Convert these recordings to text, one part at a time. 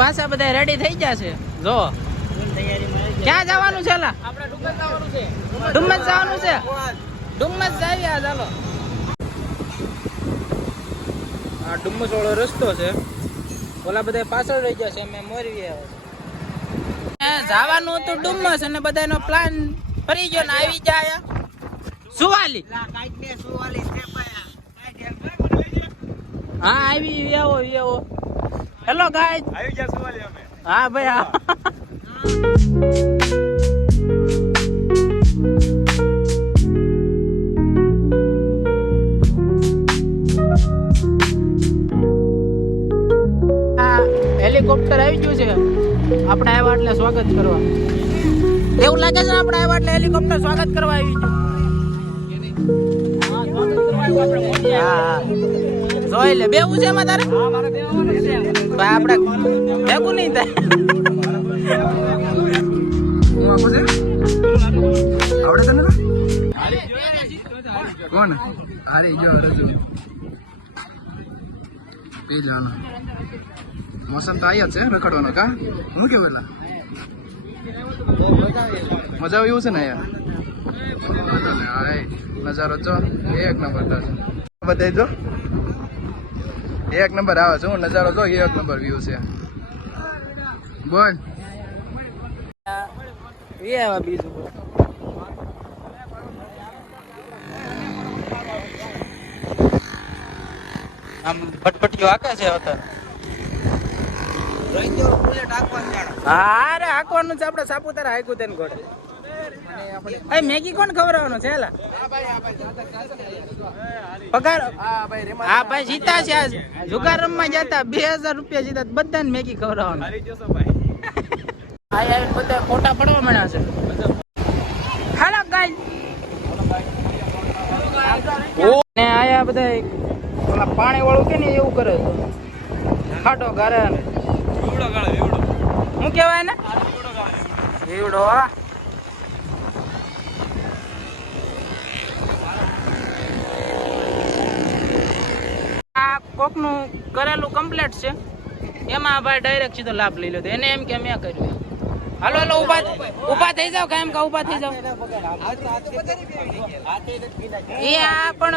પાછા બધા રેડી થઈ ગયા છે જો ક્યાં જવાનું છે લા આપણે ડુમ્મસ જવાનું છે ડુમ્મસ જવાનું છે ડુમ્મસ જાવી આ ચાલો આ ડુમ્મસ વાળો રસ્તો છે ઓલા બધા પાછળ રહી ગયા છે અમે મોરવી આવ્યા જવાનું હતું ડુમ્મસ અને બધાનો પ્લાન ફરી ગયો ને આવી જાય સુવાલી હા આવી આવો હેલો ગાઈસ આવી ગયા સુવાલી અમે હા ભાઈ હા હેલિકોપ્ટર આવી ગયું છે આપણે આવ્યા એટલે સ્વાગત કરવા એવું લાગે છે આપણે આવ્યા એટલે હેલિકોપ્ટર સ્વાગત કરવા આવી ગયું હા જોઈ લે બેવું છે એમાં તારે ભાઈ આપણે ભેગું નહીં થાય કોણ અરે જો પેલાનો મોસમ તો આયા છે રખડવાનો કા હું કેવું એટલા મજા આવે એવું છે ને યાર નજારો જો એક નંબર બતાવી જો એક નંબર આવે છે હું નજારો જો એક નંબર વ્યૂ છે બોલ બીજું આમ ફટફટીઓ આકે છે હા રે હાંકવાનું છે આપણે સાપુતારા હાંક્યું તેને ઘોડે મેગી કોણ ખવડાવવાનો છે એલા પગાર હા ભાઈ જીતા છે આજ જુગાર રમવા જતા 2000 રૂપિયા જીતા બધાને મેગી ખવડાવવાનો આયા બધા ફોટા પડવા મળ્યા છે હાલો ગાઈસ ને આયા બધા ઓલા પાણી વાળું કે ને એવું કરે છે ખાટો ગારે શું કેવાય ને એવડો આ કોકનું કરેલું કમ્પ્લીટ છે એમાં ભાઈ ડાયરેક્ટ સીધો લાભ લઈ લો એને એમ કે મેં કર્યું હાલો હાલો ઉભા થઈ જાવ કાયમ કા ઉભા થઈ જાવ એ આ પણ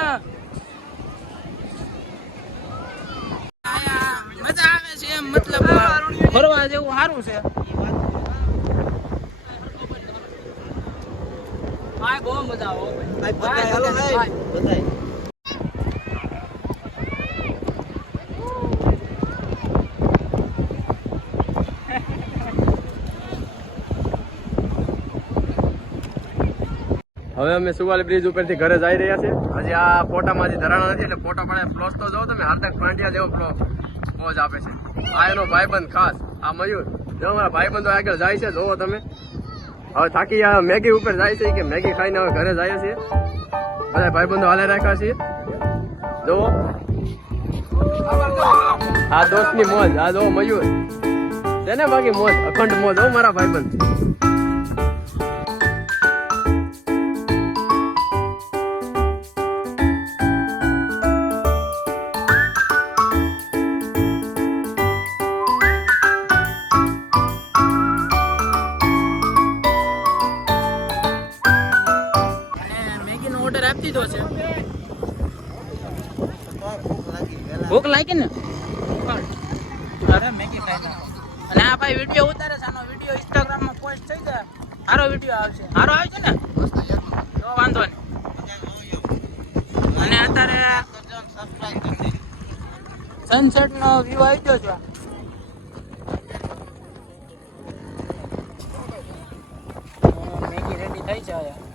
મજા આવે છે એમ મતલબ ફરવા જેવું સારું છે બહુ મજા આવે હવે અમે સુવાલી બ્રિજ ઉપરથી ઘરે જઈ રહ્યા છે હજી આ ફોટામાં હજી ધરાણા નથી એટલે ફોટો પડે પ્લોસ તો જોવો તમે હાર્દિક પાંડ્યા જેવો પોઝ આપે છે આ એનો ભાઈબંધ ખાસ આ મયુર જો મારા ભાઈબંધો આગળ જાય છે જોવો તમે હવે થાકી આ મેગી ઉપર જાય છે કે મેગી ખાઈને હવે ઘરે જાય છે બધા ભાઈબંધો હાલે રાખ્યા છીએ જોવો આ દોસ્તની મોજ આ જોવો મયુર છે ને બાકી મોજ અખંડ મોજ હો મારા ભાઈબંધ આપી દીધો છે ભૂખ લાગી ને અરે મેગી ખાઈ અને આ ભાઈ વિડીયો ઉતારે છે આનો વિડીયો ઇન્સ્ટાગ્રામ માં પોસ્ટ થઈ જાય સારો વિડીયો આવશે સારો આવે છે ને તો વાંધો નહીં અને અત્યારે સનસેટ નો વ્યૂ આવી ગયો છે મેગી રેડી થઈ છે આયા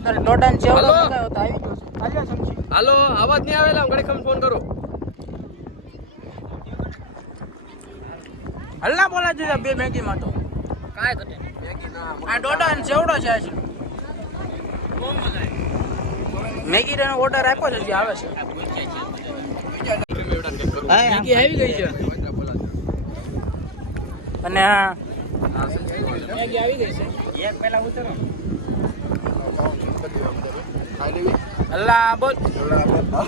ડોડા ને ચેવડો હાલો. મંગાવ્યો તો આવી ગયો છે. હાલ્યો સમજી. હાલો અવાજ નહીં આવેલા હું ઘડી ખમ ફોન કરું. હલ્લા બોલા દીધા બે મેગી માં તો કાય ઘટે આ ડોડા ને ચેવડો છે આજે મેગી નો ઓર્ડર આપ્યો છે હજી આવે છે મેગી આવી ગઈ છે અને મેગી આવી ગઈ છે એક પહેલા ઉતરો અલ્લા બોલ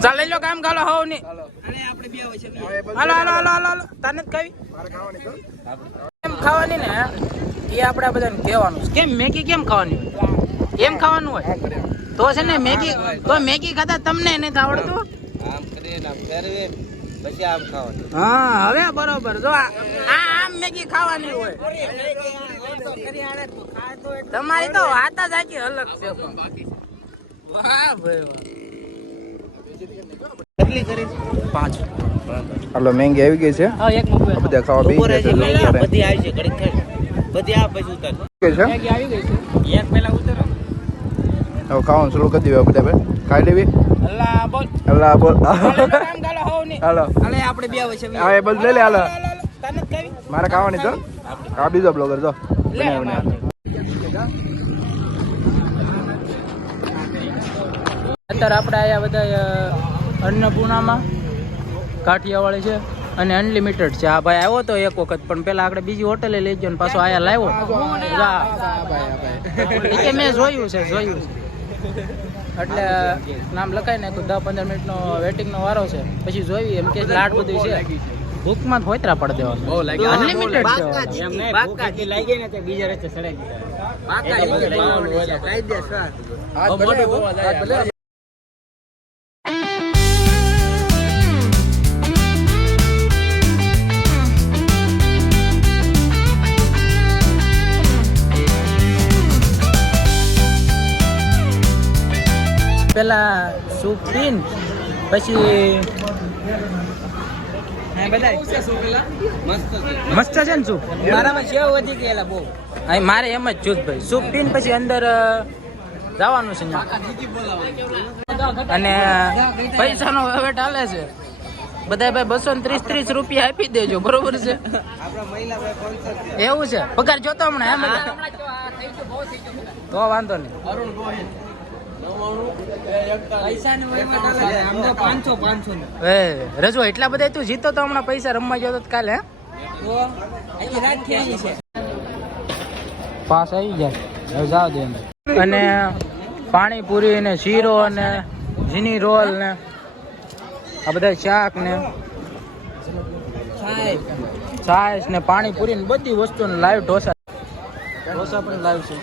ચાલ લઈ લો કામ ગાલો હોવ ની હાલો હાલો હાલો હાલો હાલો તને જ ખાવી કેમ ખાવાની ને એ આપણે બધાને કહેવાનું છે. કેમ મેગી કેમ ખાવાની હોય એમ ખાવાનું હોય તો છે ને મેગી તો મેગી ખાતા તમને નથી આવડતું આમ કરીને આમ ફેરવે પછી આમ ખાવાનું. હા હવે બરોબર જો આમ મેગી ખાવાની હોય તમારી તો વાત જ આખી અલગ છે પણ. વાહ ભાઈ વાહ. કેટલી કરી? 5 હાલો મેંગી આવી ગઈ છે હા એક મગવે બધા ખાવા બેસી ગયા છે લોકો ઘરે. બધી આવી છે ઘડી ખાઈ બધી આ પછી ઉતાર કે છે મેગી આવી ગઈ છે એક પહેલા ઉતરો હવે ખાવાનું શરૂ કરી દેવા બધા ભાઈ ખાઈ લેવી અલ્લા બોલ અલ્લાહ બોલ કામ ગાલો હોવ ની હાલો અલે આપણે બે હોય છે હા એ બધું લઈ લે હાલો તને જ ખાવી મારે ખાવાની તો આ બીજો બ્લોગર જો લે બનાવીને. અત્યારે આપણે આયા બધા અન્નપૂર્ણામાં કાઠિયાવાડી છે અને અનલિમિટેડ છે. આ ભાઈ આવ્યો તો એક વખત પણ પેલા આપણે બીજી હોટેલે લઈ ગયો ને પાછો આયા લાવ્યો કે મેં જોયું છે એટલે નામ લખાઈ નાખ્યું 10-15 મિનિટનો વેટિંગનો વારો છે પછી જોઈ એમ કે લાડ બધું છે ભૂખમાં હોતરા પડ દેવાનું અનલિમિટેડ છે એમ નહીં બાકી લાગી ને તે બીજા રસ્તે સડાઈ દીધા. પેલા સૂપ પીન પછી મસ્ત છે ને સૂપ મારામાં સેવ વધી ગયેલા બહુ. અહીં મારે એમ જ છું ભાઈ સૂપ પીન પછી અંદર જવાનું છે ન્યા. અને પૈસાનો વહીવટ હાલે છે બધા ભાઈ 230 રૂપિયા આપી દેજો બરોબર છે આપણા મહિલા ભાઈ સ્પોન્સર છે. એવું છે પગાર જોતો હમણાં એમ તો વાંધો નહીં આમ તો 500 ને. એ રજો એટલા બધા તું જીતો તો હમણાં પૈસા રમવા ગયો તો કાલે હે તો અહીં રાખી આવી છે. પાસ આવી જાય હવે જાવ દે અંદર. અને પાણીપુરી ને શીરો ને ઝીની રોલ ને આ બધા શાક ને છાશ ને પાણીપુરી ને બધી વસ્તુ ને લાઈવ ઢોસા પણ લાઈવ છે